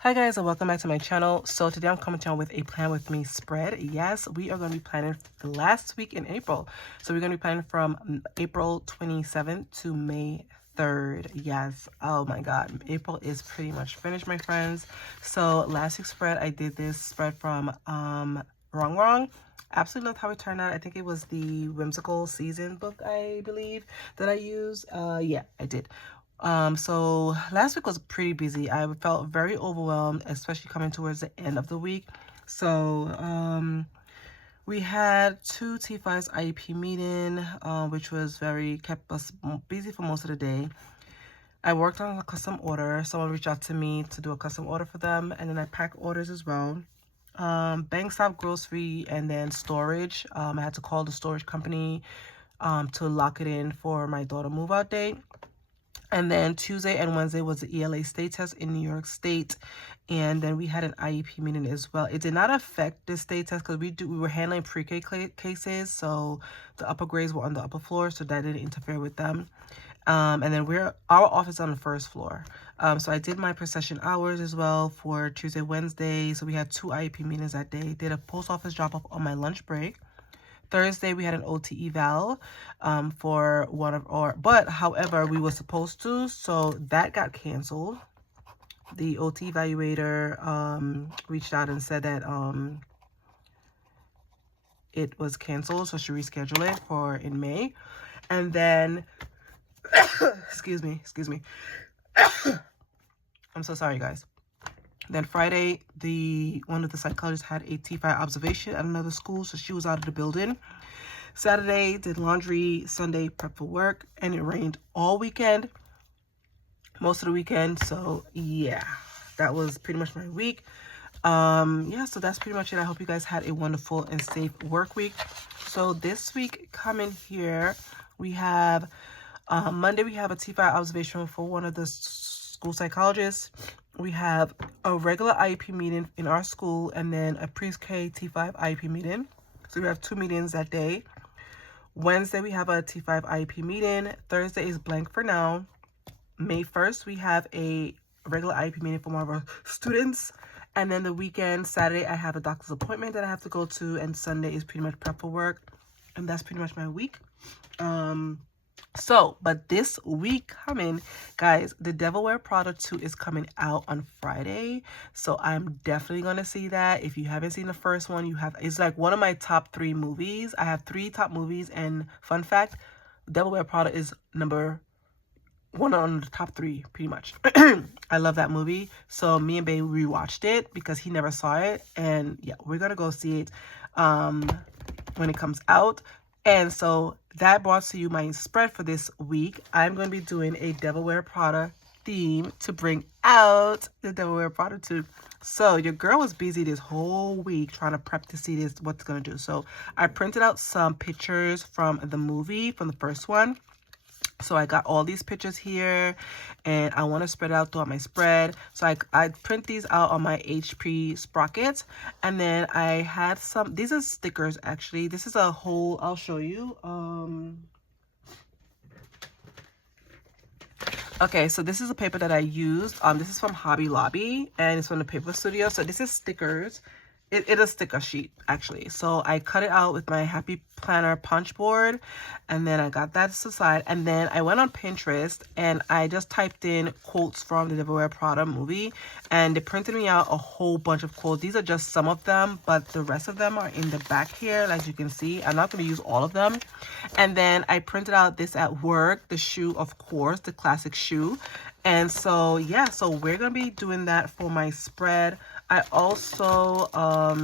Hi guys, and welcome back to my channel. So today I'm coming to you with a plan with me spread. Yes, we are going to be planning the last week in April. So we're going to be planning from April 27th to May 3rd. Yes, oh my god, April is pretty much finished, my friends. So last week's spread, I did this spread from Wrong. Absolutely loved how it turned out. I think it was the Whimsical Season book, I believe, that I used. Yeah, I did. So last week was pretty busy. I felt very overwhelmed, especially coming towards the end of the week. So we had two T5's IEP meeting, which was kept us busy for most of the day. I worked on a custom order. Someone reached out to me to do a custom order for them, and then I packed orders as well. Bank stop, grocery, and then storage. I had to call the storage company to lock it in for my daughter move out date. And then Tuesday and Wednesday was the ELA state test in New York State. And then we had an IEP meeting as well. It did not affect the state test because we were handling pre-K cases. So the upper grades were on the upper floor, so that didn't interfere with them. And then our office on the first floor. So I did my per-session hours as well for Tuesday, Wednesday. So we had two IEP meetings that day. Did a post office drop-off on my lunch break. Thursday, we had an OT eval for one of our, but however, we were supposed to, so that got canceled. The OT evaluator reached out and said that it was canceled, so she rescheduled it for in May. And then, excuse me. I'm so sorry, guys. Then Friday, one of the psychologists had a T5 observation at another school, so she was out of the building. Saturday, did laundry. Sunday, prep for work, and it rained all weekend, most of the weekend. So yeah, that was pretty much my week. Yeah, so that's pretty much it. I hope you guys had a wonderful and safe work week. So this week coming here, we have Monday, we have a T5 observation for one of the school psychologists. We have a regular IEP meeting in our school, and then a pre-K T5 IEP meeting. So we have two meetings that day. Wednesday, we have a T5 IEP meeting. Thursday is blank for now. May 1st, we have a regular IEP meeting for one of our students. And then the weekend, Saturday, I have a doctor's appointment that I have to go to. And Sunday is pretty much prep for work. And that's pretty much my week. But this week coming, guys, the Devil Wear Prada 2 is coming out on Friday. So I'm definitely going to see that. If you haven't seen the first one, it's like one of my top 3 movies. I have 3 top movies, and fun fact, Devil Wear Prada is number 1 on the top 3, pretty much. I love that movie. So me and Babe rewatched it because he never saw it. And yeah, we're going to go see it when it comes out. And so that brought to you my spread for this week. I'm going to be doing a Devil Wear Prada theme to bring out the Devil Wear Prada 2. So your girl was busy this whole week trying to prep to see what's going to do. So I printed out some pictures from the movie, from the first one. So I got all these pictures here, and I want to spread out throughout my spread. So I print these out on my HP sprockets, and then I had these are stickers actually. This is a whole, I'll show you. Okay, so this is a paper that I used. This is from Hobby Lobby, and it's from the Paper Studio. So this is stickers. It is a sticker sheet, actually. So I cut it out with my Happy Planner punch board, and then I got that to the side. And then I went on Pinterest, and I just typed in quotes from the Devil Wear Prada movie, and it printed me out a whole bunch of quotes. These are just some of them, but the rest of them are in the back here, as you can see. I'm not going to use all of them. And then I printed out this at work, the shoe, of course, the classic shoe. And so, yeah, so we're going to be doing that for my spread. I also, I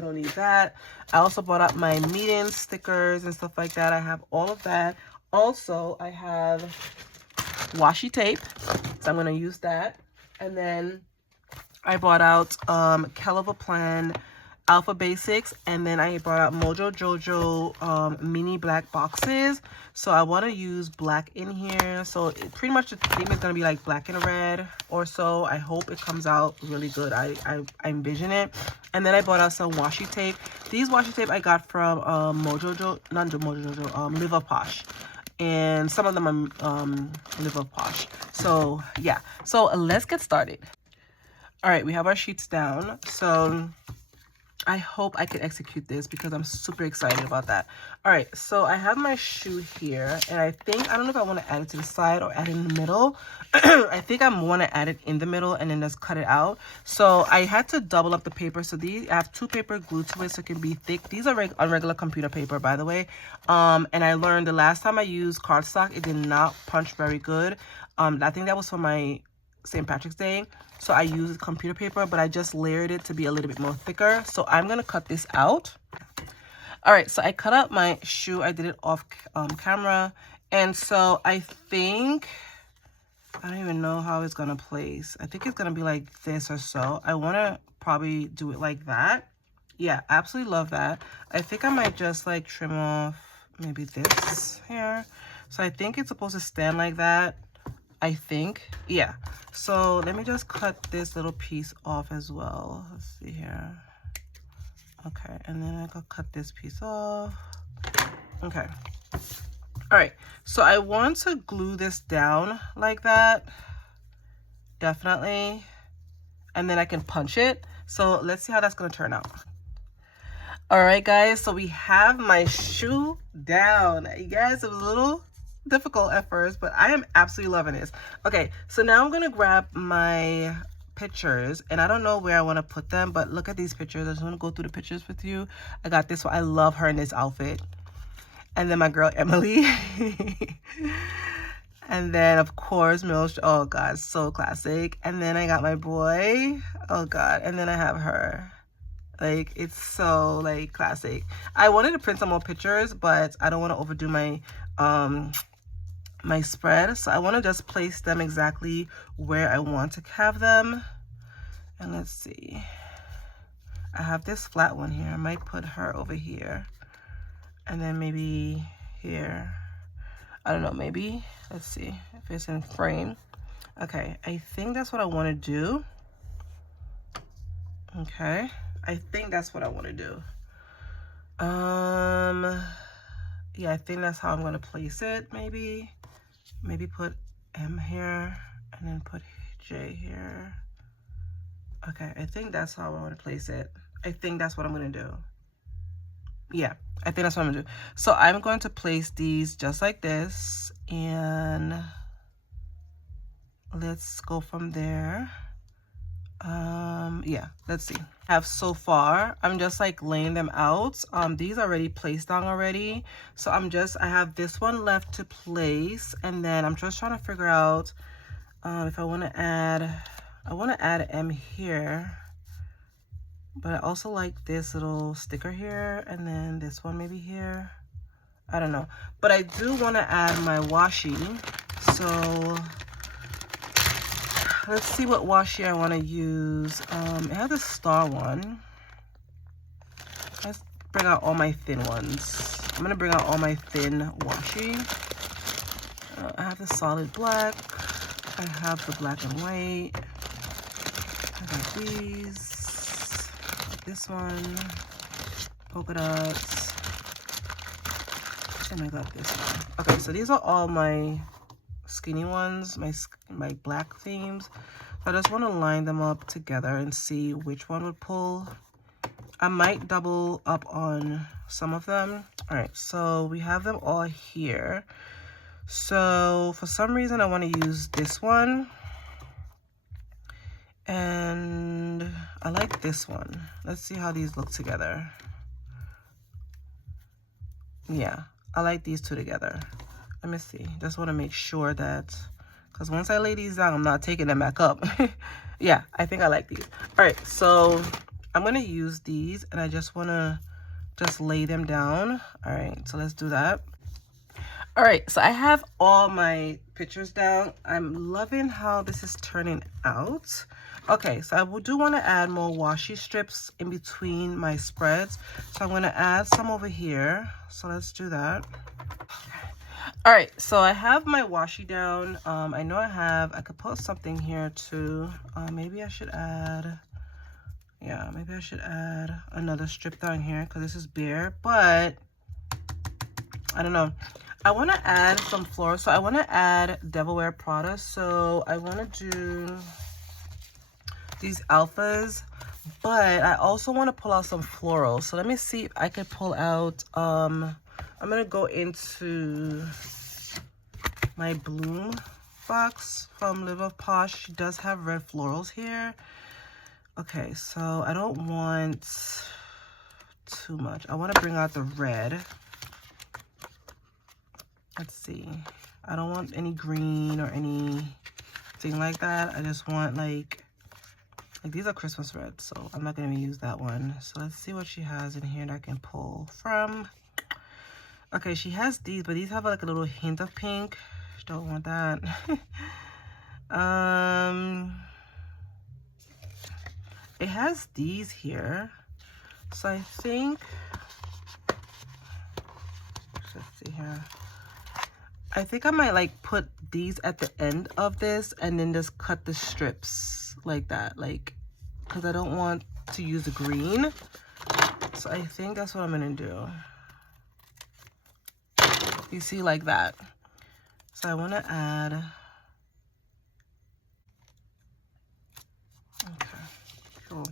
don't need that. I also bought up my meeting stickers and stuff like that. I have all of that. Also, I have washi tape, so I'm going to use that. And then I bought out Kell of a Plan Alpha Basics, and then I brought out Mojo Jojo mini black boxes. So I want to use black in here. So pretty much the theme is going to be like black and red or so. I hope it comes out really good. I envision it. And then I bought out some washi tape. These washi tape I got from Live Up Posh. And some of them are Live Up Posh. So yeah, so let's get started. All right, we have our sheets down. So I hope I can execute this because I'm super excited about that. All right, so I have my shoe here, and I don't know if I want to add it to the side or add it in the middle. I think I want to add it in the middle and then just cut it out. So I had to double up the paper. So I have 2 paper glued to it so it can be thick. These are on regular computer paper, by the way. And I learned the last time I used cardstock, it did not punch very good. I think that was for my St. Patrick's Day. So I used computer paper, but I just layered it to be a little bit more thicker. So I'm going to cut this out. All right, so I cut out my shoe. I did it off camera. And so I think, I don't even know how it's going to place. I think it's going to be like this or so. I want to probably do it like that. Yeah, absolutely love that. I think I might just like trim off maybe this here. So I think it's supposed to stand like that. I think, yeah. So let me just cut this little piece off as well. Let's see here. Okay, and then I could cut this piece off. Okay. All right, so I want to glue this down like that. Definitely. And then I can punch it. So let's see how that's gonna turn out. All right, guys, so we have my shoe down. You guys, it was a little difficult at first, but I am absolutely loving this. Okay, so now I'm gonna grab my pictures, and I don't know where I want to put them, but look at these pictures. I just want to go through the pictures with you. I got this one. I love her in this outfit. And then my girl Emily. And then of course Milch. Oh god, so classic. And then I got my boy. Oh god. And then I have her. Like, it's so like classic. I wanted to print some more pictures, but I don't want to overdo my my spread, so I want to just place them exactly where I want to have them. And let's see, I have this flat one here. I might put her over here, and then maybe here. I don't know, maybe, let's see if it's in frame. Okay, I think that's what I want to do. Okay, I think that's what I want to do. Yeah, I think that's how I'm going to place it. Maybe put M here and then put J here. Okay, I think that's how I want to place it. I think that's what I'm going to do. Yeah, I think that's what I'm going to do. So I'm going to place these just like this, and let's go from there. Yeah, let's see. So far I'm just like laying them out. These are already placed down already, so I have this one left to place, and then I'm just trying to figure out if I want to add M here, but I also like this little sticker here, and then this one maybe here. I don't know, but I do want to add my washi. So let's see what washi I want to use. I have the star one. Let's bring out all my thin ones. I'm going to bring out all my thin washi. I have the solid black. I have the black and white. I got these. This one. Polka dots. And I got this one. Okay, so these are all my skinny ones, my black themes. So I just want to line them up together and see which one would pull. I might double up on some of them. All right, so we have them all here. So for some reason I want to use this one, and I like this one. Let's see how these look together. Yeah, I like these two together. Let me see. Just want to make sure that, because once I lay these down, I'm not taking them back up. Yeah, I think I like these. All right, so I'm going to use these, and I just want to just lay them down. All right, so let's do that. All right, so I have all my pictures down. I'm loving how this is turning out. Okay, so I do want to add more washi strips in between my spreads. So I'm going to add some over here. So let's do that. All right, so I have my washi down. I know I could put something here too. Maybe I should add, yeah, maybe I should add another strip down here because this is bare, but I don't know. I want to add some florals. So I want to add Devil Wear Prada. So I want to do these alphas, but I also want to pull out some florals. So let me see if I can pull out, I'm going to go into my Bloom box from Live of Posh. She does have red florals here. Okay, so I don't want too much. I want to bring out the red. Let's see. I don't want any green or anything like that. I just want like these are Christmas red, so I'm not going to use that one. So let's see what she has in here that I can pull from. Okay, she has these, but these have like a little hint of pink. Don't want that. It has these here, so I think, let's see here, I think I might like put these at the end of this and then just cut the strips like that, like, because I don't want to use the green, so I think that's what I'm gonna do. You see, like that. So I want to add, okay, cool.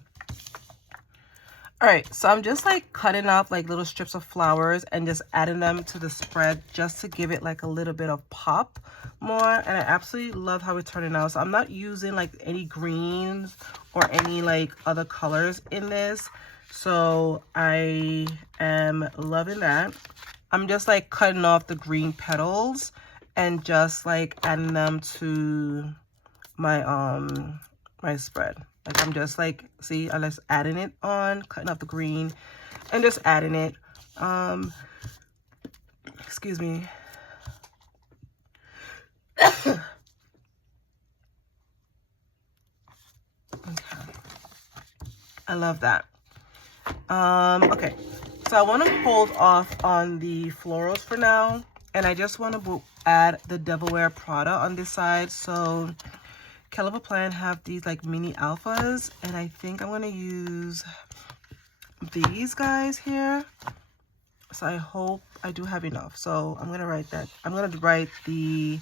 All right, so I'm just like cutting off like little strips of flowers and just adding them to the spread just to give it like a little bit of pop more. And I absolutely love how it's turning out. So I'm not using like any greens or any like other colors in this. So I am loving that. I'm just like cutting off the green petals and just like adding them to my my spread. Like I'm just like, see, I'm just adding it on, cutting off the green and just adding it. Excuse me. Okay. I love that. Okay, so I want to hold off on the florals for now, and I just want to add the Devil Wear Prada on this side. So Caliber Plan have these like mini alphas, and I think I'm going to use these guys here. So I hope I do have enough. So I'm going to write that. I'm going to write the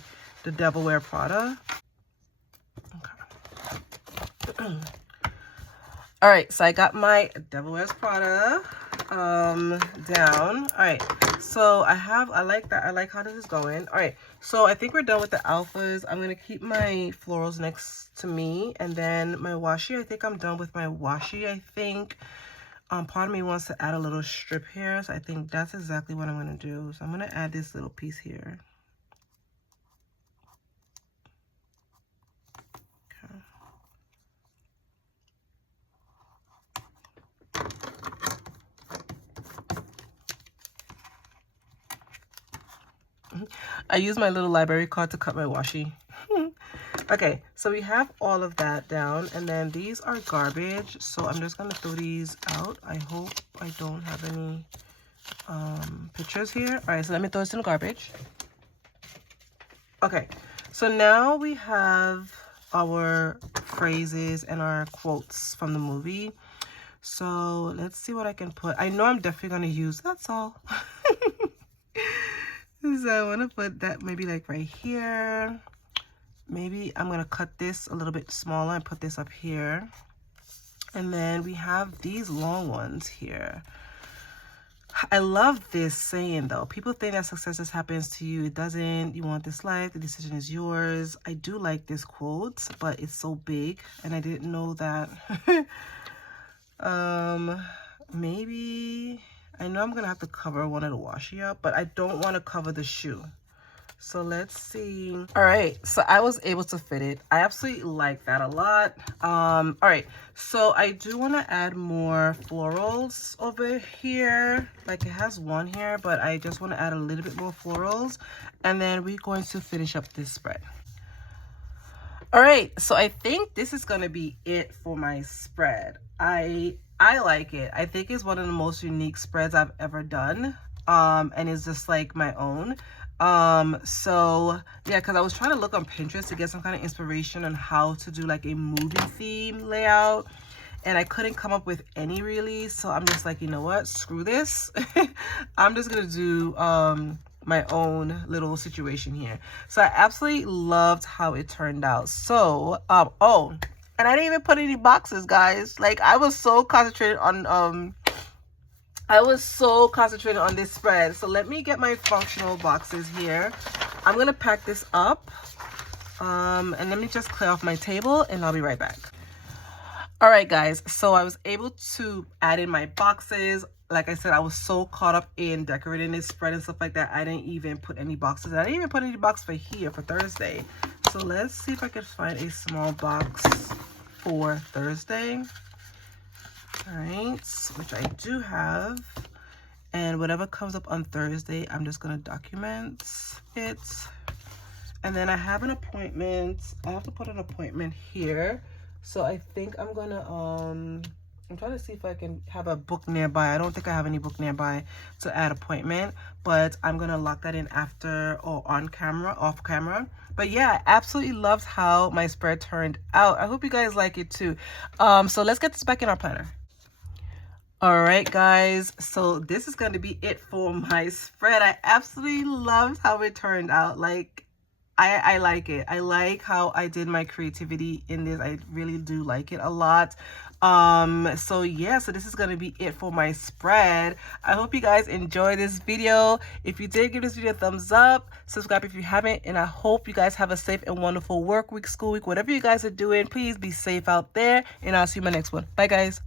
Devil Wear Prada. Okay. All right, so I got my Devil Wears Prada down. All right, so I like that. I like how this is going. All right, so I think we're done with the alphas. I'm gonna keep my florals next to me, and then my washi. I think I'm done with my washi. I think part of me wants to add a little strip here, so I think that's exactly what I'm gonna do. So I'm gonna add this little piece here. I use my little library card to cut my washi. Okay, so we have all of that down, and then these are garbage, so I'm just gonna throw these out. I hope I don't have any pictures here. All right, so let me throw this in the garbage. Okay, so now we have our phrases and our quotes from the movie. So let's see what I can put. I know I'm definitely gonna use, that's all. So I want to put that maybe like right here. Maybe I'm going to cut this a little bit smaller and put this up here. And then we have these long ones here. I love this saying though. People think that success just happens to you. It doesn't. You want this life. The decision is yours. I do like this quote, but it's so big and I didn't know that. Maybe... I know I'm going to have to cover one of the washi up, but I don't want to cover the shoe. So let's see. All right, so I was able to fit it. I absolutely like that a lot. All right, so I do want to add more florals over here. Like it has one here, but I just want to add a little bit more florals. And then we're going to finish up this spread. All right, so I think this is going to be it for my spread. I like it. I think it's one of the most unique spreads I've ever done. And it's just like my own. So yeah, because I was trying to look on Pinterest to get some kind of inspiration on how to do like a movie theme layout. And I couldn't come up with any really. So I'm just like, you know what? Screw this. I'm just going to do my own little situation here. So I absolutely loved how it turned out. So, oh, And I didn't even put any boxes, guys. Like, I was so concentrated on this spread. So let me get my functional boxes here. I'm gonna pack this up. And let me just clear off my table and I'll be right back. All right, guys, so I was able to add in my boxes. Like I said, I was so caught up in decorating this spread and stuff like that, I didn't even put any boxes. I didn't even put any box for here for Thursday. So let's see if I can find a small box for Thursday. All right, which I do have. And whatever comes up on Thursday, I'm just gonna document it. And then I have an appointment. I have to put an appointment here. So I think I'm gonna I'm trying to see if I can have a book nearby. I don't think I have any book nearby to add appointment, but I'm gonna lock that in after or on camera, off camera. But yeah, I absolutely loved how my spread turned out. I hope you guys like it too. So let's get this back in our planner. All right, guys, so this is going to be it for my spread. I absolutely loved how it turned out. Like, I like it. I like how I did my creativity in this. I really do like it a lot. So yeah, so this is going to be it for my spread. I hope you guys enjoyed this video. If you did, give this video a thumbs up, subscribe if you haven't, and I hope you guys have a safe and wonderful work week, school week, whatever you guys are doing. Please be safe out there, and I'll see you in my next one. Bye, guys.